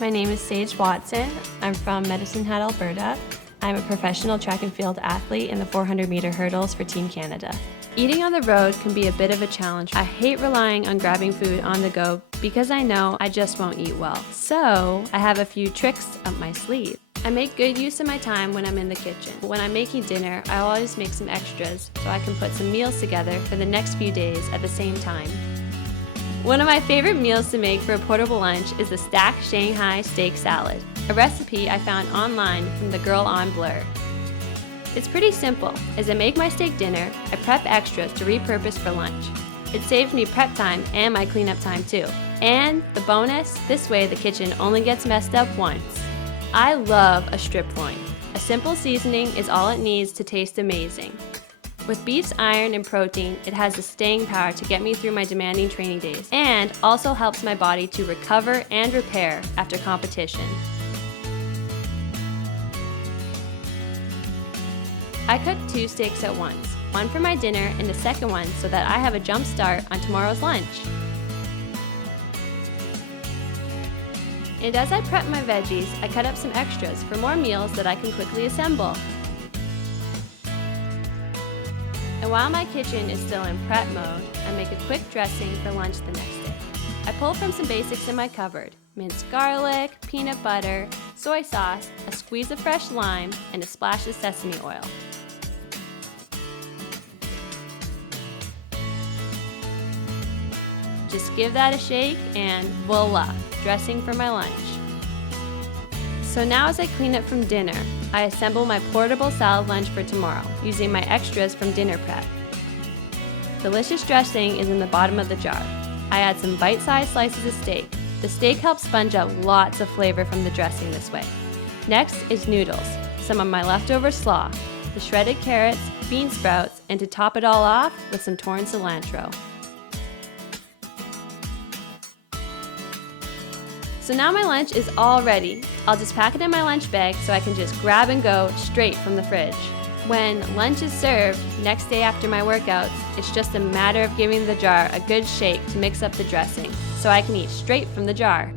My name is Sage Watson. I'm from Medicine Hat, Alberta. I'm a professional track and field athlete in the 400-meter hurdles for Team Canada. Eating on the road can be a bit of a challenge. I hate relying on grabbing food on the go because I know I just won't eat well. So I have a few tricks up my sleeve. I make good use of my time when I'm in the kitchen. When I'm making dinner, I always make some extras so I can put some meals together for the next few days at the same time. One of my favorite meals to make for a portable lunch is the stacked Shanghai steak salad, a recipe I found online from the girl on Blur. It's pretty simple. As I make my steak dinner, I prep extras to repurpose for lunch. It saves me prep time and my cleanup time too. And the bonus, this way the kitchen only gets messed up once. I love a strip loin. A simple seasoning is all it needs to taste amazing. With beef's iron and protein, it has the staying power to get me through my demanding training days and also helps my body to recover and repair after competition. I cook 2 steaks at once, one for my dinner and the second one so that I have a jump start on tomorrow's lunch. And as I prep my veggies, I cut up some extras for more meals that I can quickly assemble. And while my kitchen is still in prep mode, I make a quick dressing for lunch the next day. I pull from some basics in my cupboard: minced garlic, peanut butter, soy sauce, a squeeze of fresh lime, and a splash of sesame oil. Just give that a shake and voila, dressing for my lunch. So now as I clean up from dinner, I assemble my portable salad lunch for tomorrow, using my extras from dinner prep. Delicious dressing is in the bottom of the jar. I add some bite-sized slices of steak. The steak helps sponge out lots of flavor from the dressing this way. Next is noodles, some of my leftover slaw, the shredded carrots, bean sprouts, and to top it all off with some torn cilantro. So now my lunch is all ready. I'll just pack it in my lunch bag so I can just grab and go straight from the fridge. When lunch is served, next day after my workouts, it's just a matter of giving the jar a good shake to mix up the dressing so I can eat straight from the jar.